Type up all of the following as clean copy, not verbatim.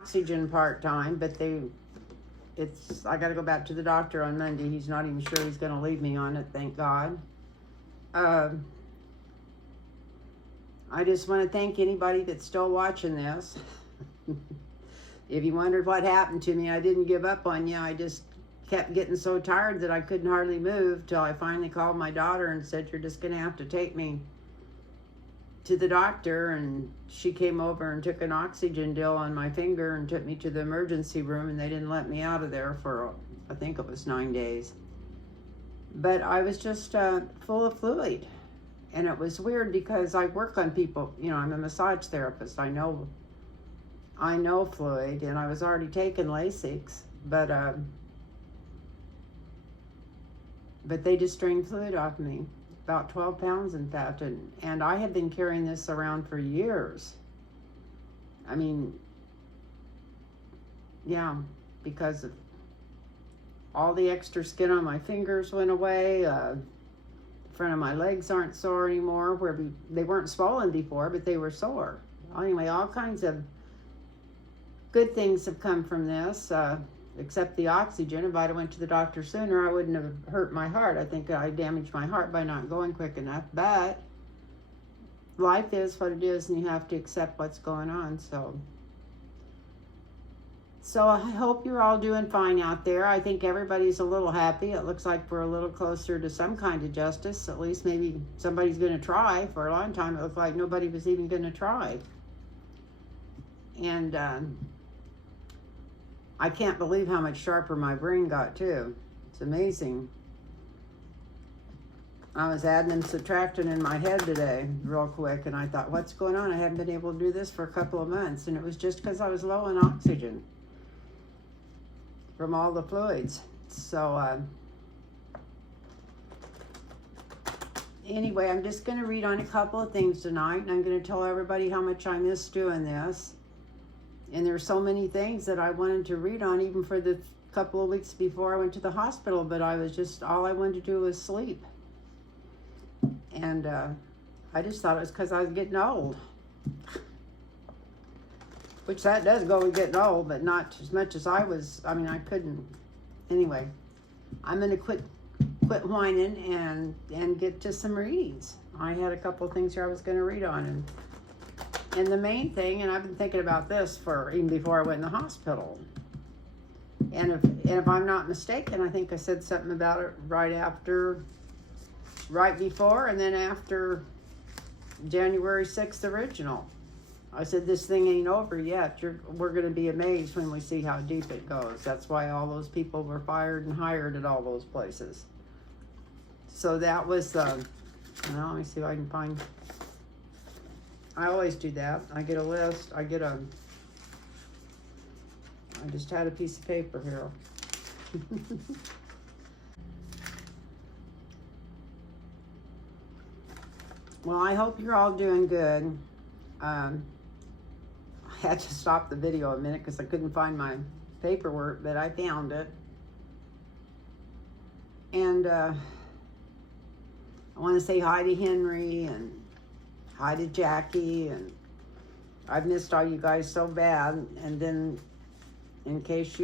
oxygen part-time, but I got to go back to the doctor on Monday. He's not even sure he's going to leave me on it, thank God. I just want to thank anybody that's still watching this. If you wondered what happened to me, I didn't give up on you. I just kept getting so tired that I couldn't hardly move till I finally called my daughter and said, you're just going to have to take me to the doctor. And she came over and took an oxygen deal on my finger and took me to the emergency room, and they didn't let me out of there for, I think it was 9 days. But I was just full of fluid. And it was weird because I work on people, you know, I'm a massage therapist. I know fluid, and I was already taking Lasix, but they just drained fluid off me, about 12 pounds in fact, and I had been carrying this around for years. I mean, yeah, because of all the extra skin on my fingers went away. Front of my legs aren't sore anymore, where they weren't swollen before, but they were sore. Anyway, all kinds of good things have come from this, except the oxygen. If I'd went to the doctor sooner, I wouldn't have hurt my heart. I think I damaged my heart by not going quick enough, but life is what it is, and you have to accept what's going on. So I hope you're all doing fine out there. I think everybody's a little happy. It looks like we're a little closer to some kind of justice. At least maybe somebody's going to try. For a long time, it looked like nobody was even going to try. And I can't believe how much sharper my brain got, too. It's amazing. I was adding and subtracting in my head today real quick, and I thought, what's going on? I haven't been able to do this for a couple of months, and it was just because I was low in oxygen from all the fluids. So anyway, I'm just going to read on a couple of things tonight, and I'm going to tell everybody how much I miss doing this. And there's so many things that I wanted to read on, even for the couple of weeks before I went to the hospital, but all I wanted to do was sleep. And I just thought it was because I was getting old. Which that does go with getting old, but not as much as I was. I mean, I couldn't. Anyway, I'm going to quit whining and get to some reads. I had a couple of things here I was going to read on. And the main thing, and I've been thinking about this for even before I went in the hospital. And if I'm not mistaken, I think I said something about it right before, and then after January 6th original. I said, this thing ain't over yet. We're going to be amazed when we see how deep it goes. That's why all those people were fired and hired at all those places. So that was well, let me see if I can find. I always do that. I get a list. I just had a piece of paper here. Well, I hope you're all doing good. I had to stop the video a minute because I couldn't find my paperwork, but I found it. And I want to say hi to Henry and hi to Jackie, and I've missed all you guys so bad. And then in case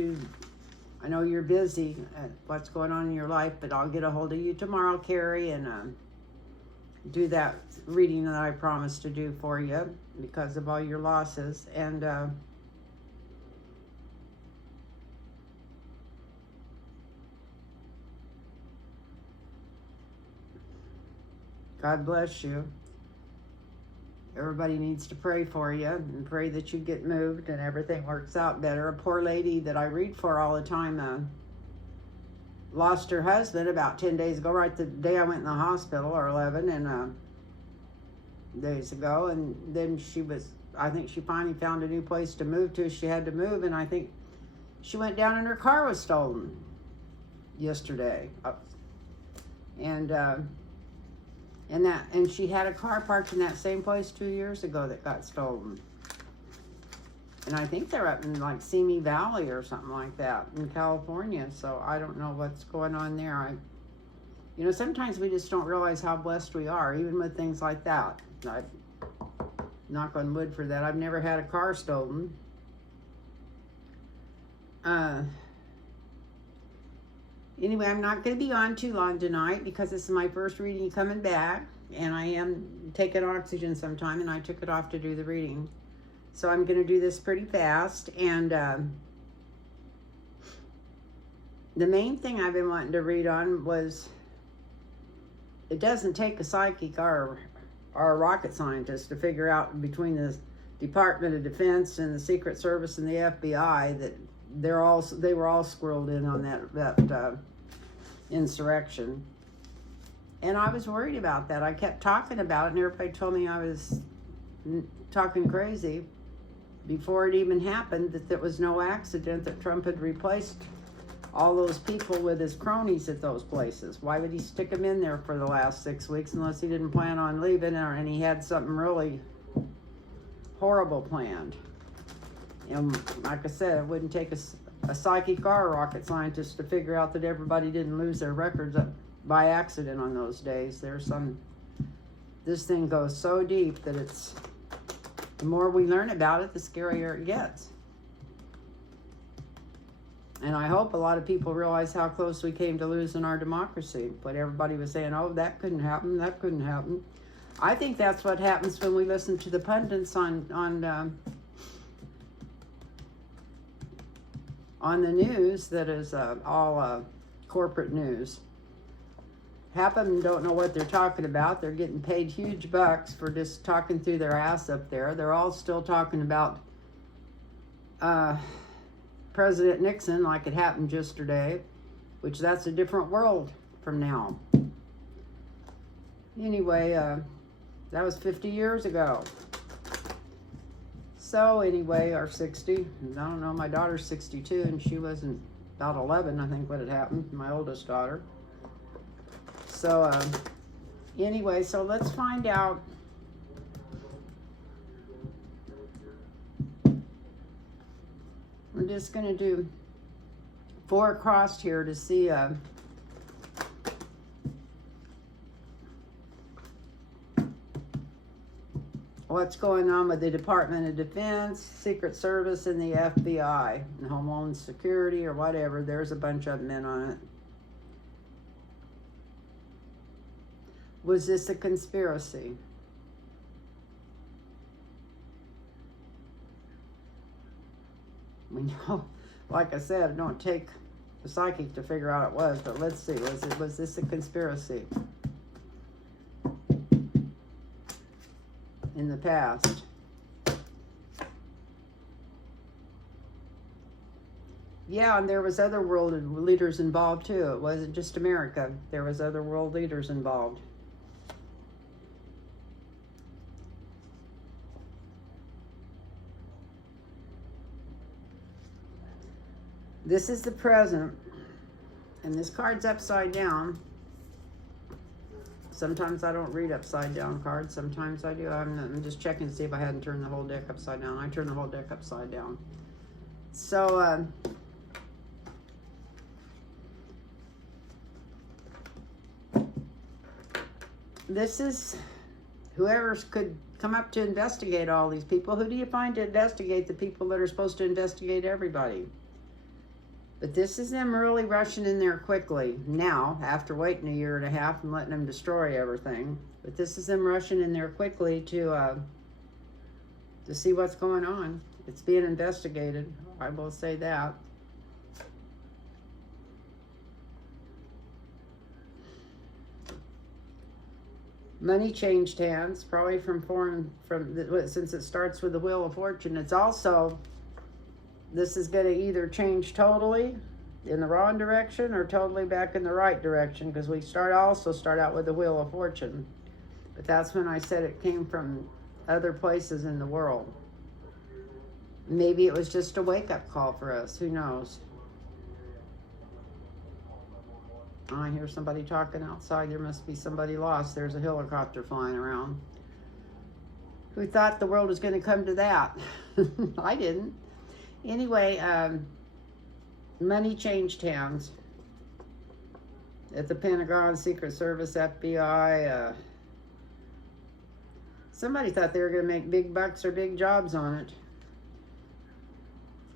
I know you're busy at what's going on in your life, but I'll get a hold of you tomorrow, Carrie, and do that reading that I promised to do for you because of all your losses. And God bless you. Everybody needs to pray for you and pray that you get moved and everything works out better. A poor lady that I read for all the time lost her husband about 10 days ago, right the day I went in the hospital, or 11 days ago. And then I think she finally found a new place to move to. She had to move, and I think she went down and her car was stolen yesterday. And she had a car parked in that same place 2 years ago that got stolen. And I think they're up in like Simi Valley or something like that in California. So I don't know what's going on there. Sometimes we just don't realize how blessed we are, even with things like that. I knock on wood for that. I've never had a car stolen. Anyway, I'm not going to be on too long tonight because this is my first reading coming back, and I am taking oxygen sometime, and I took it off to do the reading. So I'm going to do this pretty fast, and the main thing I've been wanting to read on was, it doesn't take a psychic or a rocket scientist to figure out between the Department of Defense and the Secret Service and the FBI that they were all squirreled in on that insurrection. And I was worried about that. I kept talking about it, and everybody told me I was talking crazy before it even happened, that there was no accident, that Trump had replaced all those people with his cronies at those places. Why would he stick them in there for the last 6 weeks unless he didn't plan on leaving, and he had something really horrible planned? And like I said, it wouldn't take a psychic or a rocket scientist to figure out that everybody didn't lose their records by accident on those days. This thing goes so deep that the more we learn about it, the scarier it gets. And I hope a lot of people realize how close we came to losing our democracy. But everybody was saying, oh, that couldn't happen, that couldn't happen. I think that's what happens when we listen to the pundits on the news that is all corporate news. Half of them don't know what they're talking about. They're getting paid huge bucks for just talking through their ass up there. They're all still talking about President Nixon like it happened yesterday, which that's a different world from now. Anyway, that was 50 years ago. So anyway, or 60, I don't know, my daughter's 62, and she wasn't about 11, I think, when it happened, my oldest daughter. So anyway, so let's find out we're just going to do 4 across here to see what's going on with the Department of Defense, Secret Service, and the FBI, and Homeland Security, or whatever. There's a bunch of them in on it. Was this a conspiracy? We know, like I said, it don't take a psychic to figure out it was, but let's see, was this a conspiracy in the past? Yeah, and there was other world leaders involved too. It wasn't just America. There was other world leaders involved. This is the present, and this card's upside down. Sometimes I don't read upside down cards. Sometimes I do. I'm just checking to see if I hadn't turned the whole deck upside down. I turned the whole deck upside down. So, this is whoever could come up to investigate all these people. Who do you find to investigate the people that are supposed to investigate everybody? But this is them really rushing in there quickly now, after waiting 1.5 years and letting them destroy everything. But this is them rushing in there quickly to see what's going on. It's being investigated. I will say that. Money changed hands, probably since it starts with the Wheel of Fortune. It's also, this is going to either change totally in the wrong direction or totally back in the right direction, because we also start out with the Wheel of Fortune. But that's when I said it came from other places in the world. Maybe it was just a wake-up call for us. Who knows? I hear somebody talking outside. There must be somebody lost. There's a helicopter flying around. Who thought the world was going to come to that? I didn't. Anyway, money changed hands at the Pentagon, Secret Service, FBI. Somebody thought they were going to make big bucks or big jobs on it.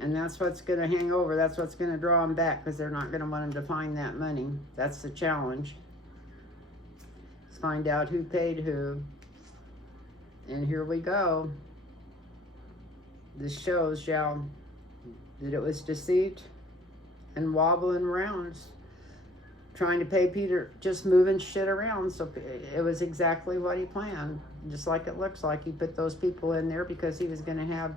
And that's what's going to hang over. That's what's going to draw them back, because they're not going to want them to find that money. That's the challenge. Let's find out who paid who. And here we go. This shows, y'all, that it was deceit and wobbling around, trying to pay Peter, just moving shit around. So it was exactly what he planned. Just like it looks like he put those people in there because he was going to have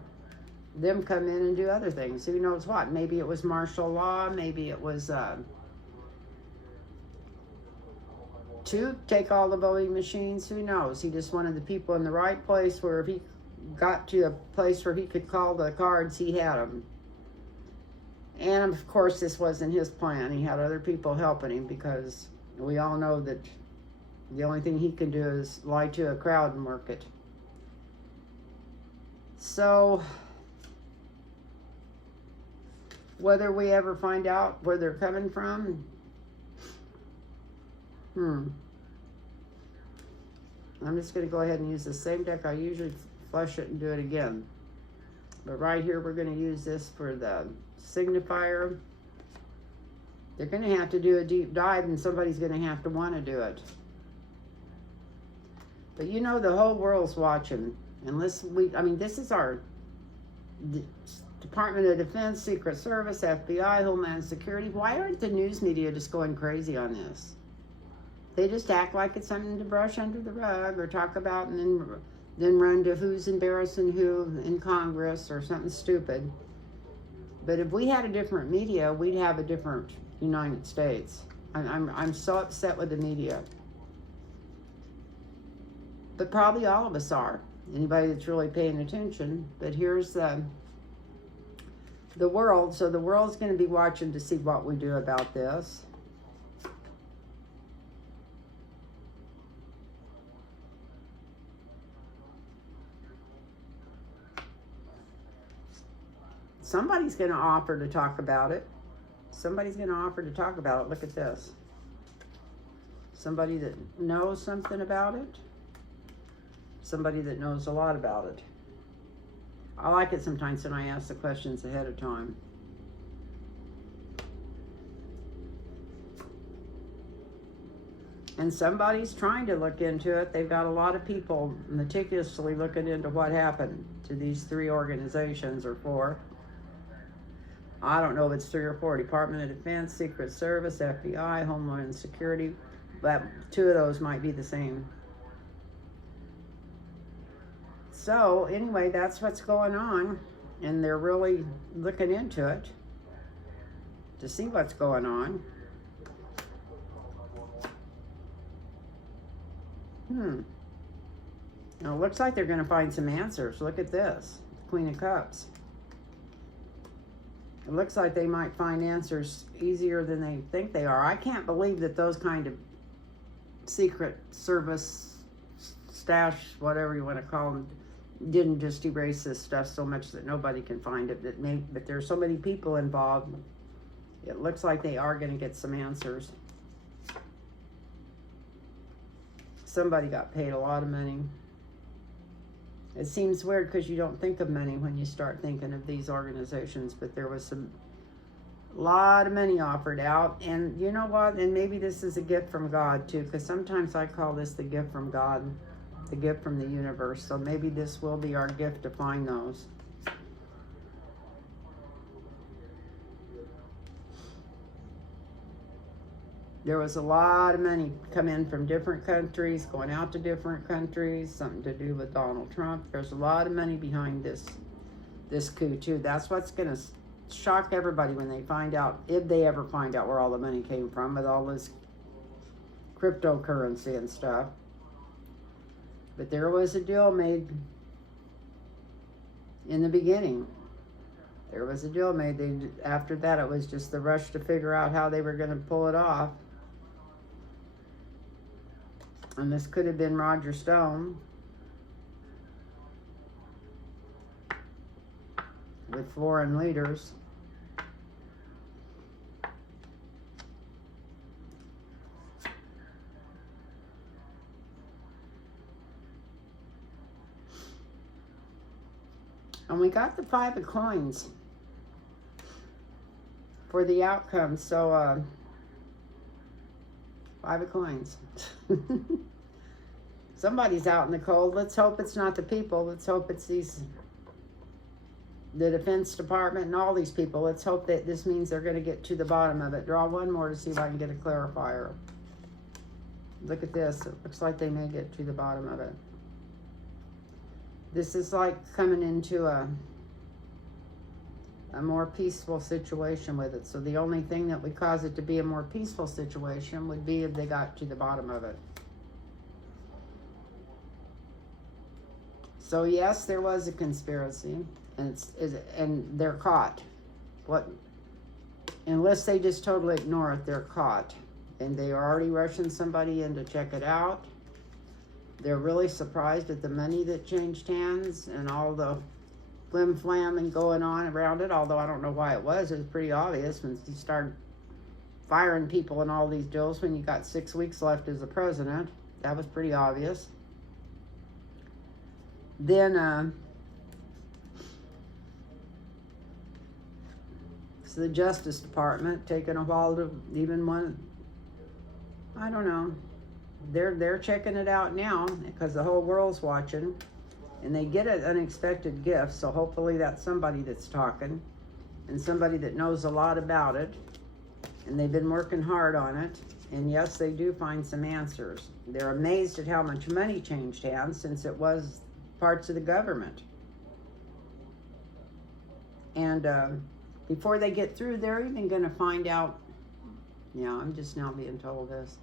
them come in and do other things. Who knows what? Maybe it was martial law. Maybe it was to take all the voting machines. Who knows? He just wanted the people in the right place, where if he got to a place where he could call the cards, he had them. And of course, this wasn't his plan. He had other people helping him, because we all know that the only thing he can do is lie to a crowd and work it. So whether we ever find out where they're coming from, I'm just going to go ahead and use the same deck. I usually flush it and do it again. But right here, we're going to use this for the signifier. They're going to have to do a deep dive, and somebody's going to have to want to do it. But you know, the whole world's watching. Unless this is our Department of Defense, Secret Service, FBI, Homeland Security. Why aren't the news media just going crazy on this? They just act like it's something to brush under the rug or talk about, and then run to who's embarrassing who in Congress or something stupid. But if we had a different media, we'd have a different United States. I'm so upset with the media. But probably all of us are. Anybody that's really paying attention. But here's the world. So the world's going to be watching to see what we do about this. Somebody's going to offer to talk about it. Somebody's going to offer to talk about it. Look at this. Somebody that knows something about it. Somebody that knows a lot about it. I like it sometimes when I ask the questions ahead of time. And somebody's trying to look into it. They've got a lot of people meticulously looking into what happened to these 3 organizations, or 4. I don't know if it's 3 or 4. Department of Defense, Secret Service, FBI, Homeland Security. But 2 of those might be the same. So anyway, that's what's going on. And they're really looking into it to see what's going on. Now it looks like they're going to find some answers. Look at this. Queen of Cups. It looks like they might find answers easier than they think they are. I can't believe that those kind of Secret Service stash, whatever you want to call them, didn't just erase this stuff so much that nobody can find it. But there's so many people involved. It looks like they are going to get some answers. Somebody got paid a lot of money. It seems weird because you don't think of money when you start thinking of these organizations, but there was a lot of money offered out. And you know what? And maybe this is a gift from God too, because sometimes I call this the gift from God, the gift from the universe. So maybe this will be our gift to find those. There was a lot of money come in from different countries, going out to different countries, something to do with Donald Trump. There's a lot of money behind this coup too. That's what's going to shock everybody when they find out, if they ever find out where all the money came from with all this cryptocurrency and stuff. But there was a deal made in the beginning. There was a deal made. After that, it was just the rush to figure out how they were going to pull it off. And this could have been Roger Stone with foreign leaders. And we got the 5 of coins. for the outcome. So, 5 of coins. Somebody's out in the cold. Let's hope it's not the people. Let's hope it's the Defense Department and all these people. Let's hope that this means they're going to get to the bottom of it. Draw one more to see if I can get a clarifier. Look at this. It looks like they may get to the bottom of it. This is like coming into a more peaceful situation with it. So the only thing that would cause it to be a more peaceful situation would be if they got to the bottom of it. So yes, there was a conspiracy, and they're caught. Unless they just totally ignore it, they're caught. And they are already rushing somebody in to check it out. They're really surprised at the money that changed hands and all the flim-flam and going on around it, although I don't know why it was. It was pretty obvious when you started firing people and all these deals when you got 6 weeks left as the president. That was pretty obvious. Then, so the Justice Department taking a while to even one, I don't know. They're checking it out now because the whole world's watching, and they get an unexpected gift. So hopefully that's somebody that's talking, and somebody that knows a lot about it, and they've been working hard on it. And yes, they do find some answers. They're amazed at how much money changed hands since it was parts of the government. And before they get through, they're even going to find out. Yeah, I'm just now being told this.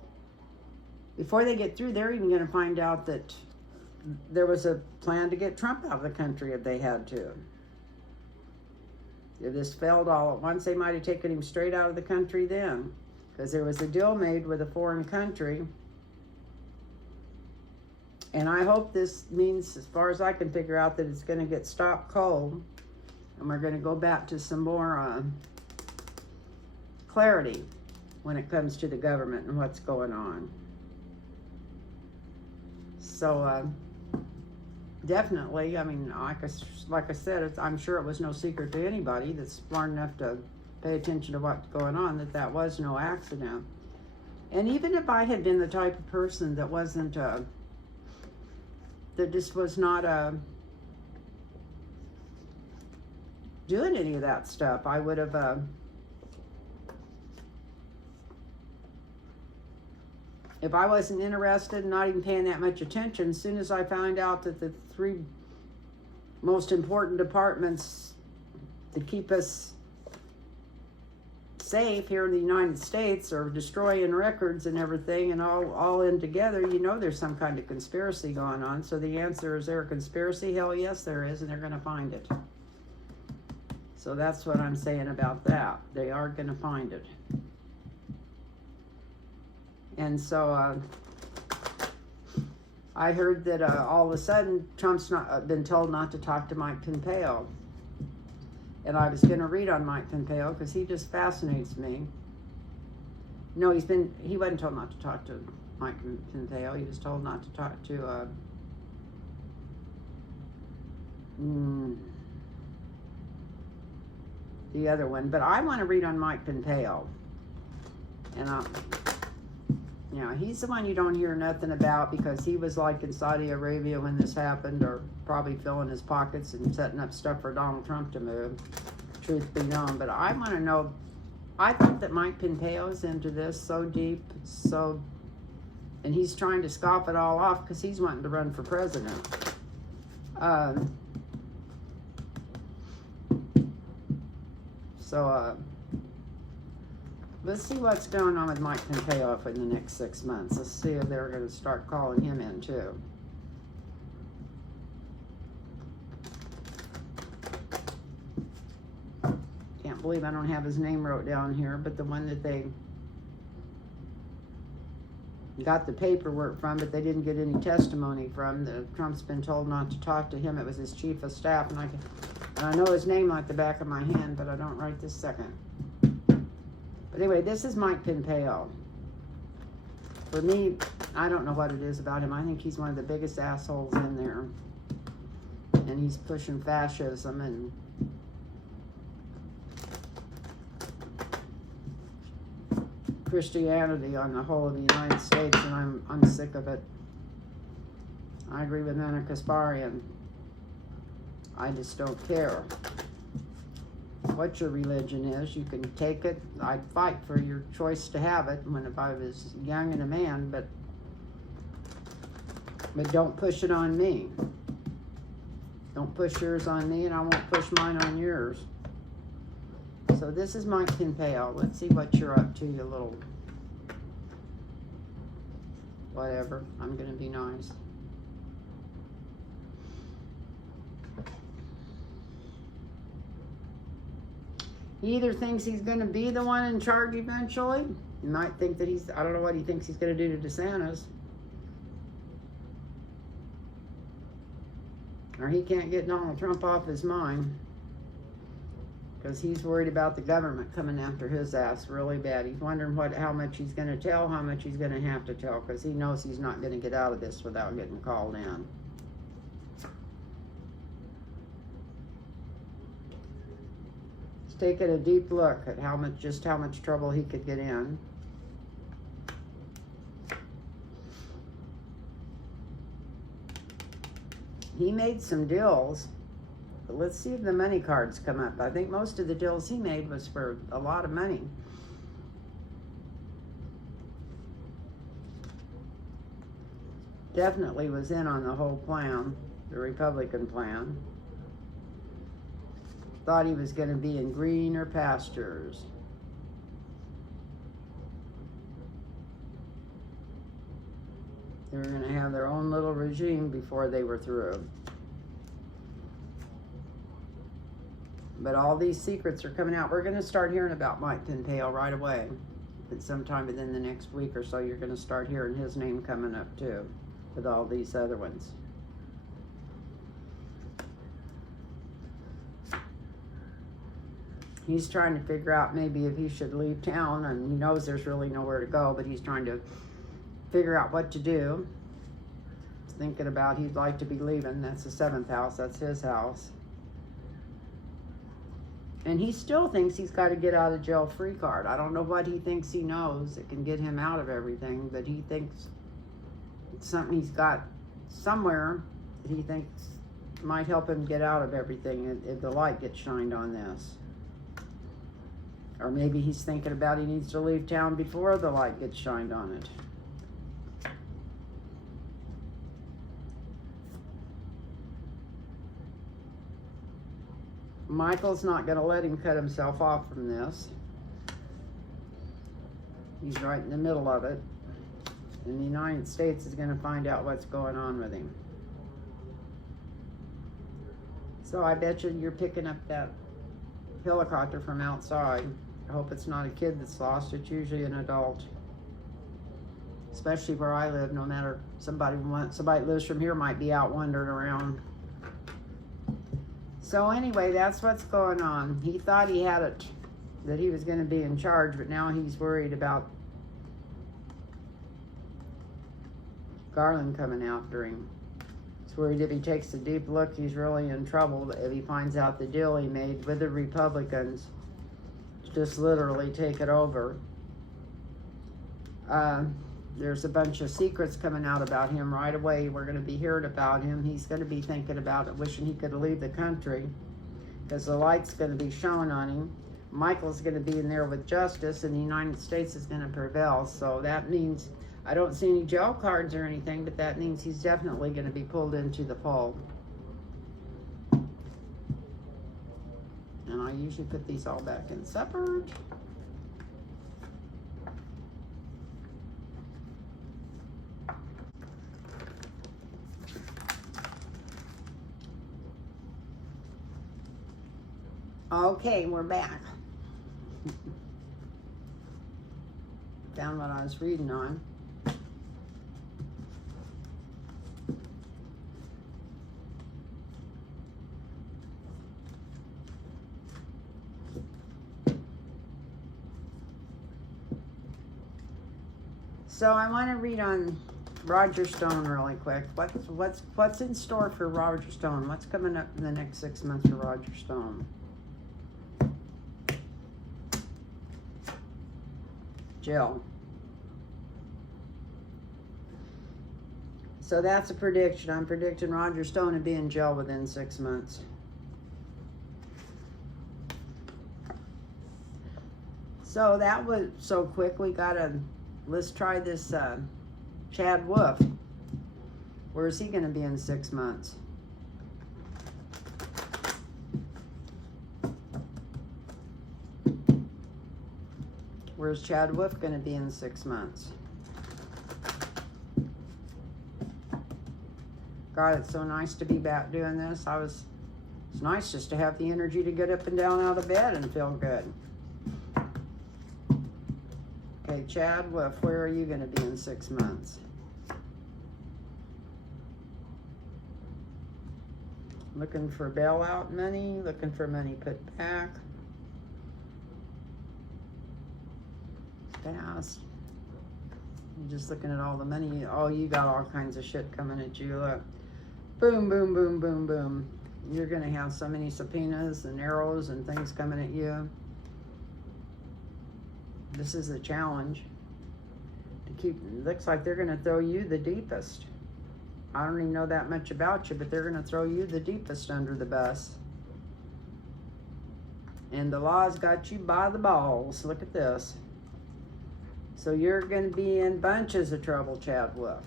Before they get through, they're even going to find out that there was a plan to get Trump out of the country if they had to. If this failed all at once, they might have taken him straight out of the country then, because there was a deal made with a foreign country. And I hope this means, as far as I can figure out, that it's going to get stopped cold, and we're going to go back to some more clarity when it comes to the government and what's going on. So definitely, I mean, like I said, I'm sure it was no secret to anybody that's smart enough to pay attention to what's going on that was no accident. And even if I had been the type of person that wasn't, that just was not doing any of that stuff, I would have, if I wasn't interested and not even paying that much attention, as soon as I found out that the 3 most important departments to keep us safe here in the United States are destroying records and everything, and all in together, you know there's some kind of conspiracy going on. So the answer, is there a conspiracy? Hell yes there is, and they're going to find it. So that's what I'm saying about that. They are going to find it. And so I heard that all of a sudden Trump's been told not to talk to Mike Pompeo. And I was going to read on Mike Pompeo because he just fascinates me. No, he wasn't told not to talk to Mike Pompeo. He was told not to talk to the other one. But I want to read on Mike Pompeo. And yeah, he's the one you don't hear nothing about because he was like in Saudi Arabia when this happened, or probably filling his pockets and setting up stuff for Donald Trump to move, truth be known. But I want to know, I think that Mike Pompeo's into this so deep, and he's trying to scoff it all off because he's wanting to run for president. Let's see what's going on with Mike Pompeo for the next 6 months. Let's see if they're going to start calling him in too. Can't believe I don't have his name wrote down here, but the one that they got the paperwork from, but they didn't get any testimony from. Trump's been told not to talk to him. It was his chief of staff, and I know his name like the back of my hand, but I don't right this second. But anyway, this is Mike Pompeo. For me, I don't know what it is about him. I think he's one of the biggest assholes in there. And he's pushing fascism and Christianity on the whole of the United States, and I'm sick of it. I agree with Nana Kasparian. I just don't care what your religion is. You can take it. I'd fight for your choice to have it if I was young and a man, but don't push it on me. Don't push yours on me, and I won't push mine on yours. So this is Mike Pompeo. Let's see what you're up to, you little whatever. I'm going to be nice. He either thinks he's going to be the one in charge eventually. He might think that I don't know what he thinks he's going to do to DeSantis. Or he can't get Donald Trump off his mind. Because he's worried about the government coming after his ass really bad. He's wondering how much he's going to tell, how much he's going to have to tell. Because he knows he's not going to get out of this without getting called in. Taking a deep look at how much trouble he could get in. He made some deals, but let's see if the money cards come up. I think most of the deals he made was for a lot of money. Definitely was in on the whole plan, the Republican plan. Thought he was going to be in greener pastures. They were going to have their own little regime before they were through. But all these secrets are coming out. We're going to start hearing about Mike Pompeo right away. But sometime within the next week or so, you're going to start hearing his name coming up too, with all these other ones. He's trying to figure out maybe if he should leave town, and he knows there's really nowhere to go, but he's trying to figure out what to do. He's thinking about he'd like to be leaving. That's the 7th house. That's his house. And he still thinks he's got to get out of jail free card. I don't know what he thinks he knows that can get him out of everything, but he thinks it's something he's got somewhere that he thinks might help him get out of everything if the light gets shined on this. Or maybe he's thinking about he needs to leave town before the light gets shined on it. Michael's not going to let him cut himself off from this. He's right in the middle of it. And the United States is going to find out what's going on with him. So I bet you're picking up that helicopter from outside. I hope it's not a kid that's lost. It's usually an adult. Especially where I live, no matter somebody that lives from here might be out wandering around. So anyway, that's what's going on. He thought he had it, that he was going to be in charge, but now he's worried about Garland coming after him. He's worried if he takes a deep look, he's really in trouble if he finds out the deal he made with the Republicans. Just literally take it over. There's a bunch of secrets coming out about him right away. We're going to be hearing about him. He's going to be thinking about it, wishing he could leave the country because the light's going to be shone on him. Michael's going to be in there with justice, and the United States is going to prevail. So that means, I don't see any jail cards or anything, but that means he's definitely going to be pulled into the fold. And I usually put these all back in separate. Okay, we're back. Found what I was reading on. So I want to read on Roger Stone really quick. What's in store for Roger Stone? What's coming up in the next 6 months for Roger Stone? Jail. So that's a prediction. I'm predicting Roger Stone to be in jail within 6 months. So that was so quick. Let's try this Chad Wolf. Where is he going to be in 6 months? Where's Chad Wolf going to be in 6 months? God, it's so nice to be back doing this. It's nice just to have the energy to get up and down out of bed and feel good. Okay, Chad Wolf, where are you going to be in 6 months? Looking for bailout money, looking for money put back. Fast. I'm just looking at all the money. Oh, you got all kinds of shit coming at you. Look. Boom, boom, boom, boom, boom. You're going to have so many subpoenas and arrows and things coming at you. This is a challenge. Looks like they're going to throw you the deepest. I don't even know that much about you, but they're going to throw you the deepest under the bus. And the law's got you by the balls. Look at this. So you're going to be in bunches of trouble, Chad Wolf.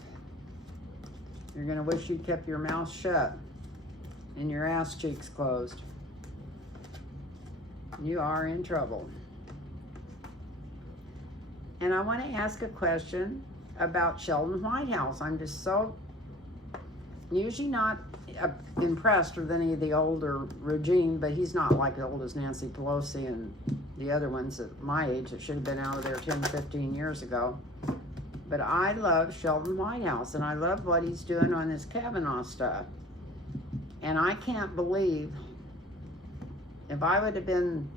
You're going to wish you kept your mouth shut and your ass cheeks closed. You are in trouble. And I want to ask a question about Sheldon Whitehouse. I'm just so usually not impressed with any of the older regime, but he's not like as old as Nancy Pelosi and the other ones at my age that should have been out of there 10, 15 years ago. But I love Sheldon Whitehouse, and I love what he's doing on this Kavanaugh stuff. And I can't believe, if I would have been,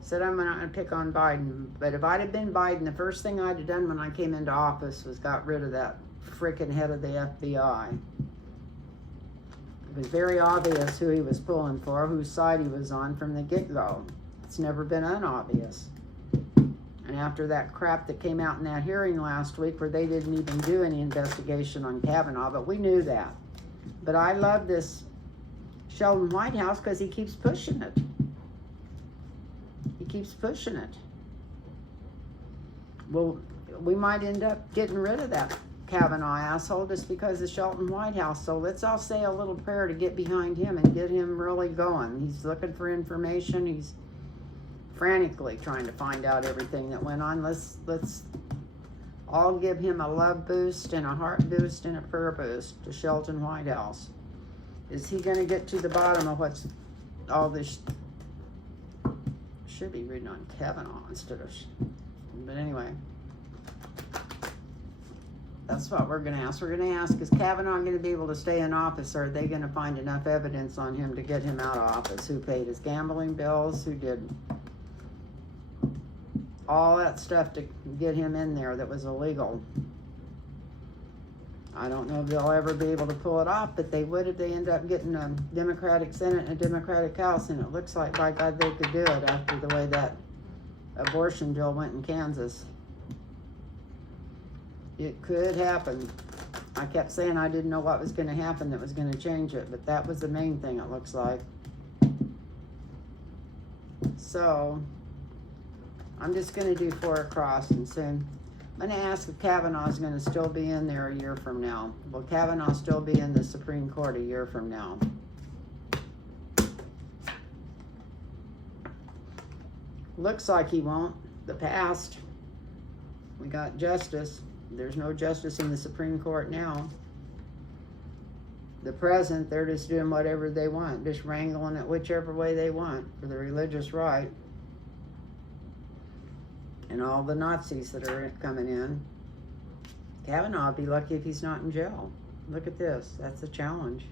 said I'm not going to pick on Biden, but if I'd have been Biden, the first thing I'd have done when I came into office was got rid of that frickin' head of the FBI. It was very obvious who he was pulling for, whose side he was on from the get-go. It's never been unobvious. And after that crap that came out in that hearing last week where they didn't even do any investigation on Kavanaugh, but we knew that. But I love this Sheldon Whitehouse because he keeps pushing it. He keeps pushing it. Well, we might end up getting rid of that Kavanaugh asshole just because of Sheldon Whitehouse. So let's all say a little prayer to get behind him and get him really going. He's looking for information. He's frantically trying to find out everything that went on. Let's all give him a love boost and a heart boost and a prayer boost to Sheldon Whitehouse. Is he going to get to the bottom of what's all this? Should be reading on Kavanaugh instead of. But anyway, that's what we're going to ask. We're going to ask, is Kavanaugh going to be able to stay in office, or are they going to find enough evidence on him to get him out of office? Who paid his gambling bills? Who did all that stuff to get him in there that was illegal? I don't know if they'll ever be able to pull it off, but they would if they end up getting a Democratic Senate and a Democratic House, and it looks like, by God, they could do it after the way that abortion bill went in Kansas. It could happen. I kept saying I didn't know what was going to happen that was going to change it, but that was the main thing, it looks like. So I'm just going to do 4 across and soon. I'm going to ask if Kavanaugh's going to still be in there a year from now. Will Kavanaugh still be in the Supreme Court a year from now? Looks like he won't. The past, we got justice. There's no justice in the Supreme Court now. The present, they're just doing whatever they want, just wrangling it whichever way they want for the religious right. And all the Nazis that are coming in. Kavanaugh will be lucky if he's not in jail. Look at this. That's a challenge.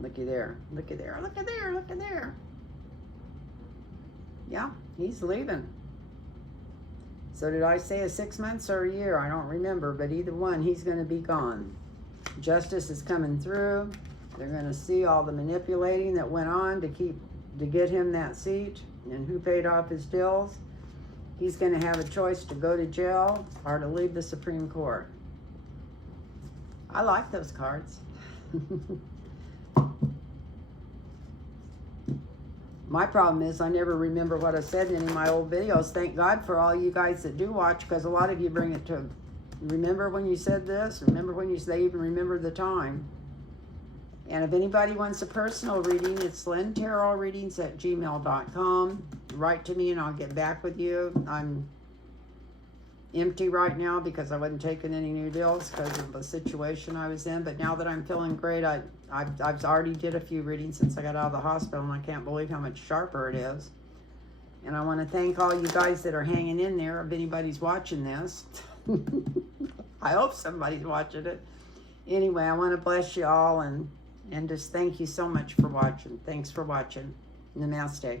Looky there. Looky there. Looky there. Looky there. Yeah, he's leaving. So did I say a 6 months or a year? I don't remember, but either one, he's going to be gone. Justice is coming through. They're going to see all the manipulating that went on to keep to get him that seat and who paid off his bills, he's going to have a choice to go to jail or to leave the Supreme Court. I like those cards. My problem is I never remember what I said in any of my old videos. Thank God for all you guys that do watch, because a lot of you bring it to, remember when you said this? Remember when you, they even remember the time. And if anybody wants a personal reading, it's LynnTarotReadings@gmail.com. Write to me and I'll get back with you. I'm empty right now because I wasn't taking any new bills because of the situation I was in. But now that I'm feeling great, I've already did a few readings since I got out of the hospital, and I can't believe how much sharper it is. And I want to thank all you guys that are hanging in there, if anybody's watching this. I hope somebody's watching it. Anyway, I want to bless you all and just thank you so much for watching. Thanks for watching. Namaste.